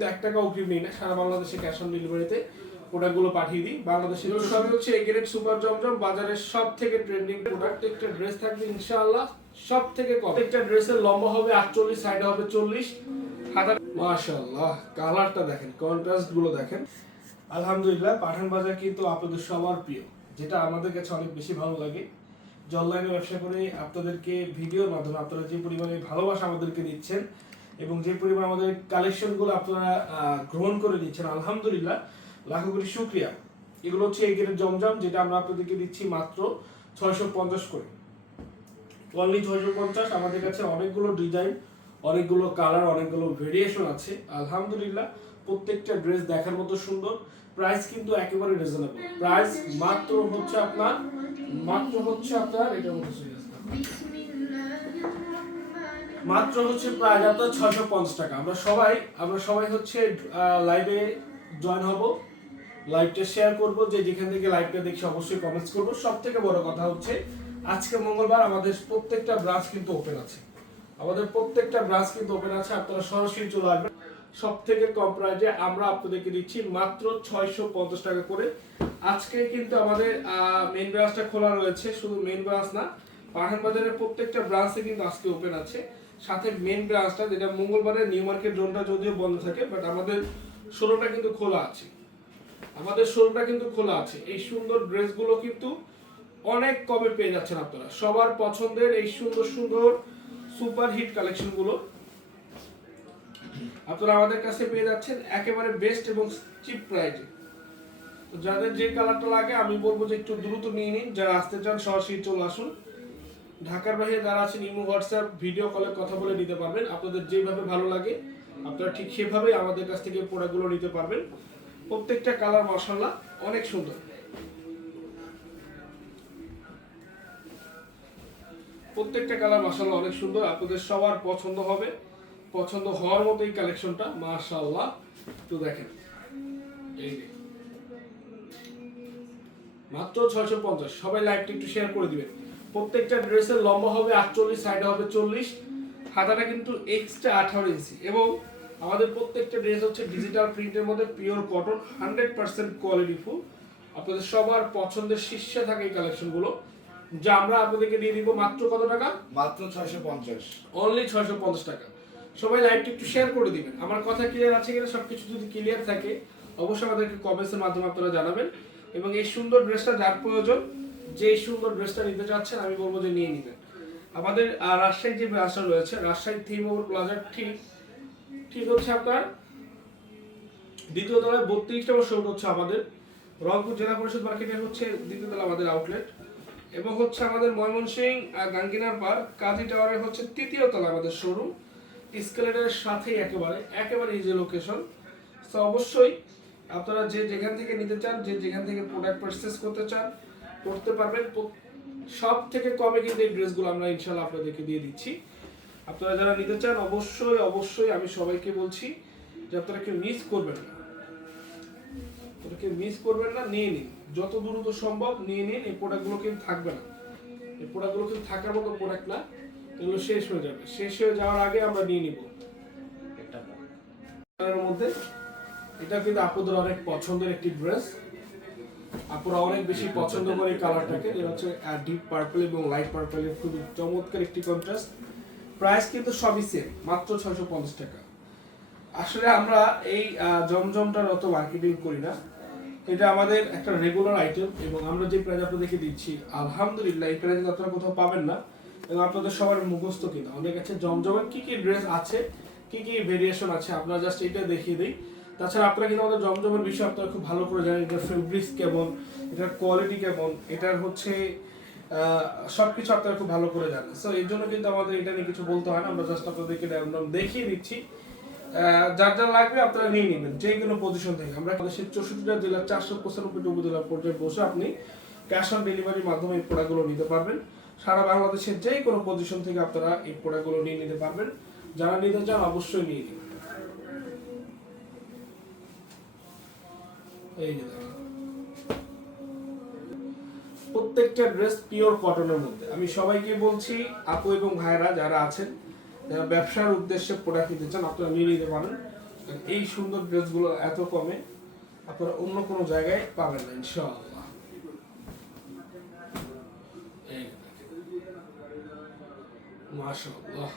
কিন্তু এক টাকা অগ্রিম নেই না। সারা বাংলাদেশে ক্যাশ অন ডেলিভারিতে প্রোডাক্টগুলো পাঠিয়ে দিই। বাংলাদেশে সবই হচ্ছে এই গ্রেড সুপার জমজম বাজারের সব থেকে ট্রেন্ডিং প্রোডাক্ট একটা ড্রেস থাকবে ইনশাআল্লাহ সব থেকে কম একটা ড্রেসের লম্বা হবে আটচল্লিশ সাইডে হবে চল্লিশ। হাতার মাশাআল্লাহ কালারটা দেখেন কন্ট্রাস্টগুলো দেখেন। আলহামদুলিল্লাহ পাঠান বাজার কিন্তু আপনাদের সবার প্রিয় যেটা আমাদের কাছে অনেক বেশি ভালো লাগে। যে অনলাইনে ব্যবসা করে আপনাদেরকে ভিডিওর মাধ্যমে আপনারা যে পরিমাণে ভালোবাসা আমাদেরকে দিচ্ছেন এবং যে পরিমাণ আমাদের কালেকশনগুলো আপনারা গ্রহণ করে দিচ্ছেন আলহামদুলিল্লাহ, লাখো কোটি শুক্রিয়া। এগুলো হচ্ছে এই গেটের জমজম, যেটা আমরা আপনাদেরকে দিচ্ছি মাত্র ছয়শো পঞ্চাশ করে। অনলি ছয়শো পঞ্চাশ, আমাদের কাছে অনেকগুলো ডিজাইন অনেকগুলো কালার অনেকগুলো ভেরিয়েশন আছে। আলহামদুলিল্লাহ, প্রত্যেকটা ড্রেস দেখার মতো সুন্দর। প্রাইস কিন্তু একেবারে রিজনেবল প্রাইস মাত্র হচ্ছে আপনার, মাত্র হচ্ছে আপনার চলে আসবে। মাত্র হচ্ছে প্রাইস আপনার ছয়শো পঞ্চাশ টাকা। আমরা সবাই আমরা সবাই হচ্ছে লাইভে জয়েন হব। লাইভটা শেয়ার করব, যে যেখান থেকে লাইভটা দেখছি অবশ্যই কমেন্টস করব। সব থেকে বড় কথা হচ্ছে, আজকে মঙ্গলবার আমাদের প্রত্যেকটা ব্রাঞ্চ কিন্তু ওপেন আছে। আমাদের প্রত্যেকটা ব্রাঞ্চ কিন্তু ওপেন আছে, আপনারা সরাসরি চলে আসবেন। সব থেকে কম প্রাইজে আমরা আপনাদেরকে দিচ্ছি মাত্র ছয়শো পঞ্চাশ টাকা করে। আজকে কিন্তু আমাদের মেইন ব্রাঞ্চটা খোলা রয়েছে, শুধু মেন ব্রাঞ্চ না পাহান বাজারের প্রত্যেকটা ব্রাঞ্চে কিন্তু আজকে ওপেন আছে। সাথে মেন ব্রাঞ্চটা যেটা মঙ্গলবারে নিউ মার্কেট জোনটা যদিও বন্ধ থাকে বাট আমাদের ষোলোটা কিন্তু খোলা আছে। আমাদের শোরুমটা কিন্তু খোলা আছে। এই সুন্দর ড্রেসগুলো কিন্তু অনেক কমে পেয়ে যাচ্ছেন আপনারা। সবার পছন্দের এই সুন্দর সুন্দর সুপার হিট কালেকশনগুলো আপনারা আমাদের কাছে পেয়ে যাচ্ছেন একেবারে বেস্ট এবং চিপ প্রাইজে যাদের যে কালারটা লাগে, আমি বলব যে একটু দ্রুত নিয়ে নিন। যারা আসতে চান, সরাসরি চলে আসুন। ঢাকার বাইরে যারা আছেন, ইমো, হোয়াটসঅ্যাপ, ভিডিও কলে কথা বলে নিতে পারবেন। আপনাদের যেভাবে ভালো লাগে, আপনারা ঠিক সেভাবেই আমাদের কাছ থেকে প্রোডাক্টগুলো নিতে পারবেন। প্রত্যেকটা কালার মশলা অনেক সুন্দর। প্রত্যেকটা কালার মশলা অনেক সুন্দর। আপনাদের সবার পছন্দ হবে। পছন্দ হওয়ার মতো এই কালেকশনটা, মাশাআল্লাহ। তো দেখেন, এই মাত্র ছয়শো পঞ্চাশ। সবাই লাইভটা একটু শেয়ার করে দিবেন। প্রত্যেকটা ড্রেসের লম্বা হবে আটচল্লিশ সাইডে হবে চল্লিশ। হাতাটা কিন্তু এক্সট্রা আঠারো ইঞ্চি এবং আমাদের প্রত্যেকটা ড্রেস হচ্ছে ডিজিটাল প্রিন্টের মধ্যে pure cotton hundred percent quality full. আপনাদের সবার পছন্দের শীর্ষে থাকে এই কালেকশনগুলো যা আমরা আপনাদেরকে দিয়ে দিব মাত্র কত টাকা? মাত্র ছয়শো পঞ্চাশ। অনলি ছয়শো পঞ্চাশ টাকা। সবাই লাইভটা একটু শেয়ার করে দিবেন। আমার কথা ক্লিয়ার আছে কিনা সব কিছু যদি ক্লিয়ার থাকে অবশ্যই আমাদেরকে কমেন্টসের মাধ্যমে আপনারা জানাবেন। এবং এই সুন্দর ড্রেসটা যার প্রয়োজন যে সুন্দর ড্রেসটা নিতে চাচ্ছেন, আমি বলব যে নিয়ে নিবেন। আমাদের রাজশাহী যে ব্রাঞ্চটা রয়েছে, রাজশাহী থিম ওভার প্লাজার ঠিক ঠিক হচ্ছে আপনার, দ্বিতীয় তলায় বত্রিশ নম্বর শোরুম হচ্ছে আমাদের। রংপুর জেলা পরিষদ মার্কেটের হচ্ছে দ্বিতীয় তলা আমাদের আউটলেট এবং হচ্ছে আমাদের ময়মনসিং গাঙ্গিনার পার্ক, কাজী টাওয়ারের হচ্ছে তৃতীয় তলা আমাদের শোরুম স্কেলেটারের সাথেই একেবারে একেবারে যে লোকেশন তো অবশ্যই আপনারা যে যেখান থেকে নিতে চান, যে যেখান থেকে প্রোডাক্ট পারচেস করতে চান করতে পারবেন। প্র- সব থেকে কমে কিন্তু এই ড্রেসগুলো আমরা ইনশাল্লাহ আপনাদেরকে দিয়ে দিচ্ছি। আপনারা যারা নিতে চান অবশ্যই অবশ্যই আমি সবাইকে বলছি যে আপনারা কেউ মিস করবেন না। আপনারা কেউ মিস করবেন না নিয়ে নিন। যত দ্রুত সম্ভব নিয়ে নিন এই প্রোডাক্টগুলো কিন্তু থাকবে না। এই প্রোডাক্টগুলো কিন্তু থাকার মতো প্রোডাক্ট না। এগুলো শেষ হয়ে যাবে। শেষ হয়ে যাওয়ার আগে আমরা নিয়ে নিব। মধ্যে এটা কিন্তু আপুদের অনেক পছন্দের একটি ড্রেস আপুরা অনেক বেশি পছন্দ করে কালারটাকে। যেটা হচ্ছে ডিপ পার্পল এবং লাইট খুবই চমৎকার একটি কন্ট্রাস্ট প্রাইস কিন্তু সবই সেম মাত্র ছয়শো পঞ্চাশ টাকা। আসলে আমরা এই জমজমটার অত মার্কেটিং করি না। এটা আমাদের একটা রেগুলার আইটেম এবং আমরা যে প্রাইস আপনাদেরকে দিচ্ছি, আলহামদুলিল্লাহ এই প্রাইস আপনারা কোথাও পাবেন না এবং আপনাদের সবার মুখস্থ কিনা আমাদের কাছে জমজমের কি কি ড্রেস আছে, কি কি ভেরিয়েশন আছে আপনারা জাস্ট এটা দেখিয়ে দিই। তাছাড়া আপনারা কিন্তু আমাদের জমজমের বিষয়ে আপনারা খুব ভালো করে জানেন এটার ফেব্রিক্স কেমন এটার কোয়ালিটি কেমন এটার হচ্ছে আহ, সবকিছু আপনারা খুব ভালো করে জানেন। সো এই জন্য কিন্তু আমাদের এটা নিয়ে কিছু বলতে হয় না আমরা জাস্ট আপনাদেরকে random দেখিয়ে দিচ্ছি। যার যা লাগবে আপনারা নিয়ে নেবেন যে কোনো পজিশন থেকে। আমরা দেশের চৌষট্টিটা জেলার চারশো পঁচানব্বইটা উপজেলা পর্যায়ে বসে আপনি ক্যাশ অন ডেলিভারির মাধ্যমে এই প্রোডাক্টগুলো নিতে পারবেন। সারা বাংলাদেশের যে কোনো পজিশন থেকে আপনারা এই প্রোডাক্টগুলো নিয়ে নিতে পারবেন। যারা নিতে চান অবশ্যই নিয়ে নিন এই প্রত্যেকটা ড্রেস পিওর কটনের মধ্যে। আমি সবাইকে বলছি, আপু এবং ভাইরা যারা আছেন, যারা ব্যবসার উদ্দেশ্যে প্রোডাক্ট নিতে চান, আপনারা নিয়ে নিতে পারেন। এই সুন্দর ড্রেসগুলো এত কমে আপনারা অন্য কোনো জায়গায় পাবেন না, ইনশাআল্লাহ। মাশাআল্লাহ।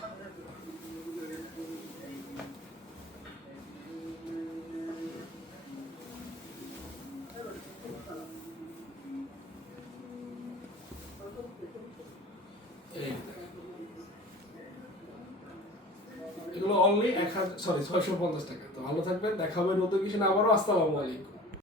হাজার সরি ছয়শো পঞ্চাশ টাকা। তো ভালো থাকবেন, দেখা হবে নতুন কিছু না আবারও। আসসালামু আলাইকুম।